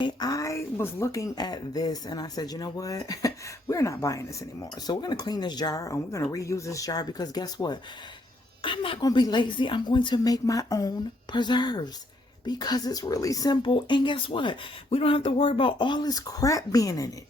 I was looking at this and I said, you know what? We're not buying this anymore. So we're going to clean this jar and we're going to reuse this jar because guess what? I'm not going to be lazy. I'm going to make my own preserves because it's really simple. And guess what? We don't have to worry about all this crap being in it.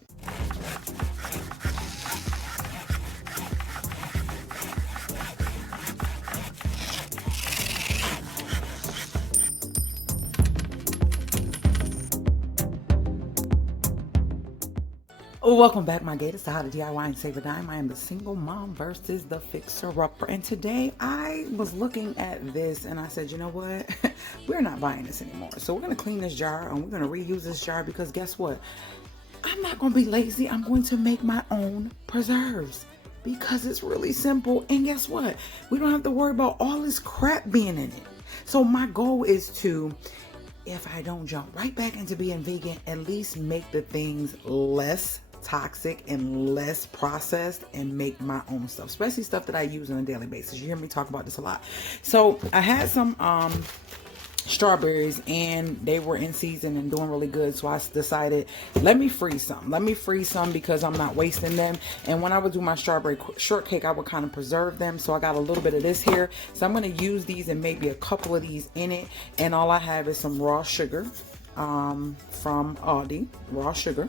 Welcome back, my gators, to How to DIY and Save a Dime. I am the single mom versus the fixer-upper. And today I was looking at this and I said, you know what? We're not buying this anymore. So we're going to clean this jar and we're going to reuse this jar because guess what? I'm not going to be lazy. I'm going to make my own preserves because it's really simple. And guess what? We don't have to worry about all this crap being in it. So my goal is to, if I don't jump right back into being vegan, at least make the things less toxic and less processed and make my own stuff, especially stuff that I use on a daily basis. You hear me talk about this a lot. So I had some strawberries and they were in season and doing really good, so I decided let me freeze some because I'm not wasting them. And when I would do my strawberry shortcake, I would kind of preserve them, so I got a little bit of this here, so I'm going to use these and maybe a couple of these in it. And all I have is some raw sugar from Aldi, raw sugar.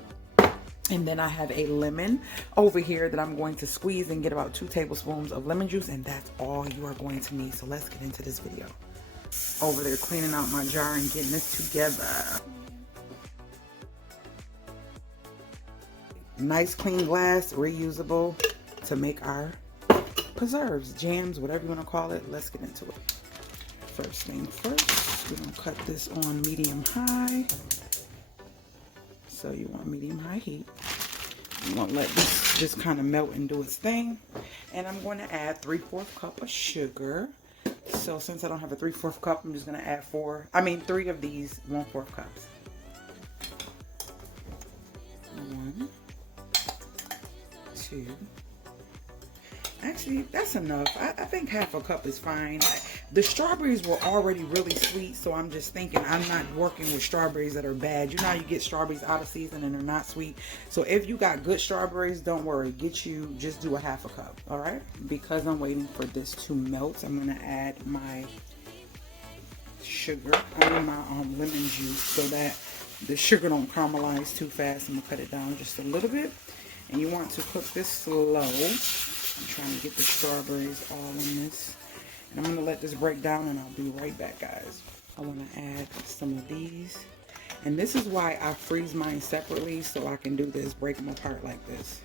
And then I have a lemon over here that I'm going to squeeze and get about 2 tablespoons of lemon juice, and that's all you are going to need. So let's get into this video. Over there cleaning out my jar and getting this together. Nice clean glass, reusable, to make our preserves, jams, whatever you want to call it. Let's get into it. First thing first, we're going to cut this on medium high. So you want medium high heat. You want to let this just kind of melt and do its thing. And I'm going to add 3/4 cup of sugar. So since I don't have a 3/4 cup, I'm just going to add 3 of these 1/4 cups. 1, 2. Actually, that's enough. I think half a cup is fine. The strawberries were already really sweet, so I'm just thinking I'm not working with strawberries that are bad. You know how you get strawberries out of season and they're not sweet. So if you got good strawberries, don't worry. Just do a half a cup, all right? Because I'm waiting for this to melt, I'm going to add my sugar, my lemon juice, so that the sugar don't caramelize too fast. I'm going to cut it down just a little bit. And you want to cook this slow. I'm trying to get the strawberries all in this. And I'm going to let this break down and I'll be right back, guys. I want to add some of these. And this is why I freeze mine separately, so I can do this, break them apart like this.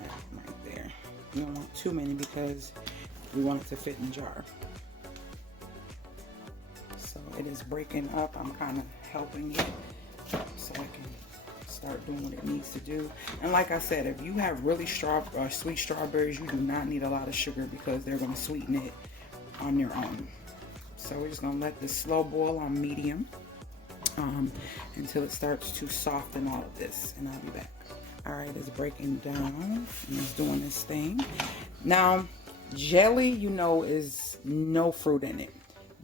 Right there. You don't want too many because we want it to fit in the jar. So it is breaking up. I'm kind of helping it so I can start doing what it needs to do. And like I said, if you have really sweet strawberries, you do not need a lot of sugar because they're going to sweeten it on your own. So we're just going to let this slow boil on medium until it starts to soften all of this, and I'll be back. All right, it's breaking down and it's doing this thing. Now, jelly, you know, is no fruit in it.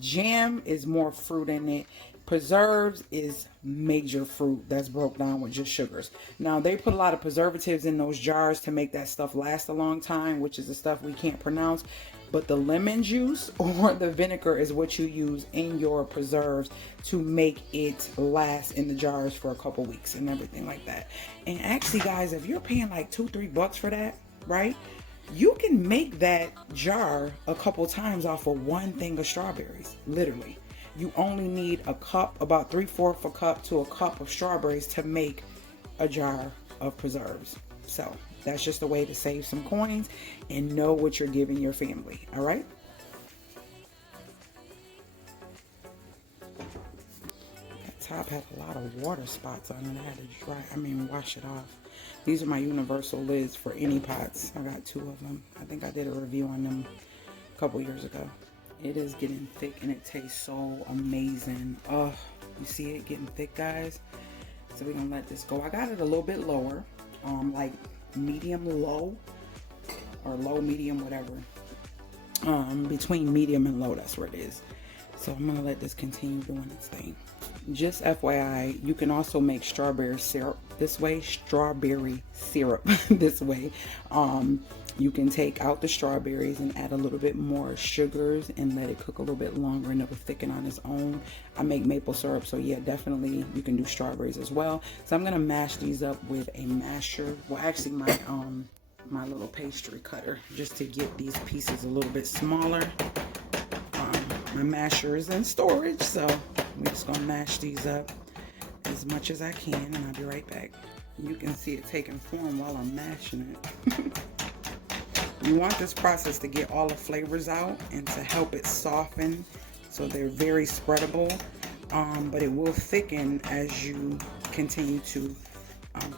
Jam is more fruit in it. Preserves is major fruit that's broke down with just sugars. Now, they put a lot of preservatives in those jars to make that stuff last a long time, which is the stuff we can't pronounce. But the lemon juice or the vinegar is what you use in your preserves to make it last in the jars for a couple weeks and everything like that. And actually, guys, if you're paying like $2-3 for that, right? You can make that jar a couple times off of one thing of strawberries, literally. You only need a cup, about 3/4 a cup to a cup of strawberries to make a jar of preserves. So that's just a way to save some coins and know what you're giving your family. All right. That top had a lot of water spots on it. I had to wash it off. These are my universal lids for any pots. I got 2 of them. I think I did a review on them a couple years ago. It is getting thick and it tastes so amazing. Oh, you see it getting thick, guys? So we're gonna let this go. I got it a little bit lower, like medium low or low medium, whatever. Between medium and low, that's where it is. So I'm gonna let this continue doing its thing. just FYI, you can also make strawberry syrup this way, strawberry syrup this way. You can take out the strawberries and add a little bit more sugars and let it cook a little bit longer, and it'll thicken on its own. I make maple syrup, so yeah, definitely you can do strawberries as well. So I'm gonna mash these up with a masher. Well, actually my little pastry cutter, just to get these pieces a little bit smaller. My masher is in storage, so we're just gonna mash these up as much as I can, and I'll be right back. You can see it taking form while I'm mashing it. You want this process to get all the flavors out and to help it soften, so they're very spreadable, but it will thicken as you continue to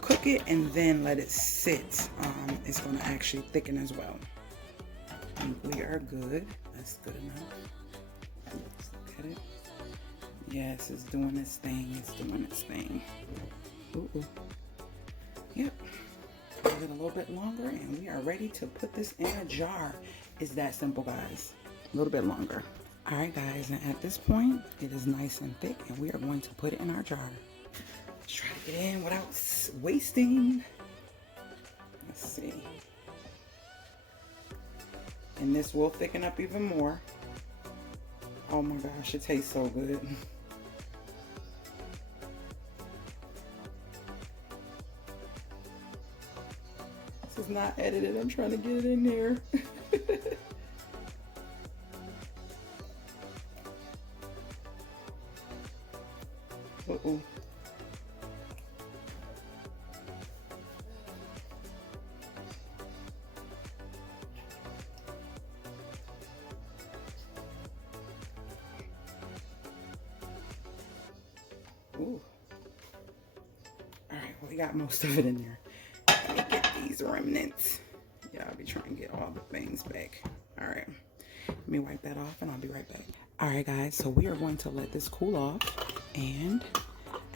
cook it and then let it sit. It's going to actually thicken as well. And we are good. That's good enough. Let's look at it. Yes, it's doing its thing. It's doing its thing. Ooh, ooh. Yep. Give it a little bit longer and we are ready to put this in a jar. It's that simple, guys. A little bit longer. All right, guys, and at this point it is nice and thick, and we are going to put it in our jar. Let's try to get in without wasting. Let's see. And this will thicken up even more. Oh my gosh, it tastes so good. This is not edited. I'm trying to get it in there. Uh-oh. Ooh. All right, well, we got most of it in there. Let me get these remnants. Yeah, I'll be trying to get all the things back. All right, let me wipe that off and I'll be right back. All right, guys, so we are going to let this cool off, and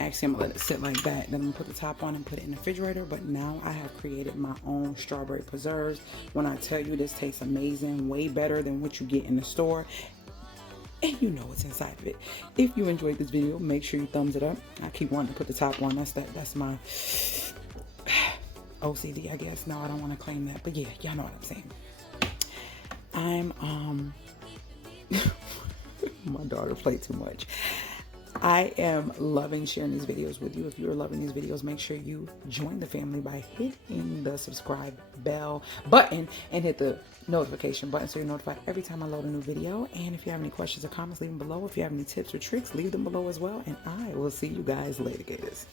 actually I'm gonna let it sit like that. Then I'm gonna put the top on and put it in the refrigerator. But now I have created my own strawberry preserves. When I tell you, this tastes amazing, way better than what you get in the store. And you know what's inside of it. If you enjoyed this video, make sure you thumbs it up. I keep wanting to put the top on. That's my OCD, I guess. No, I don't want to claim that, but yeah, y'all know what I'm saying. I'm my daughter played too much. I am loving sharing these videos with you. If you're loving these videos, make sure you join the family by hitting the subscribe bell button and hit the notification button so you're notified every time I load a new video. And if you have any questions or comments, leave them below. If you have any tips or tricks, leave them below as well. And I will see you guys later, gators.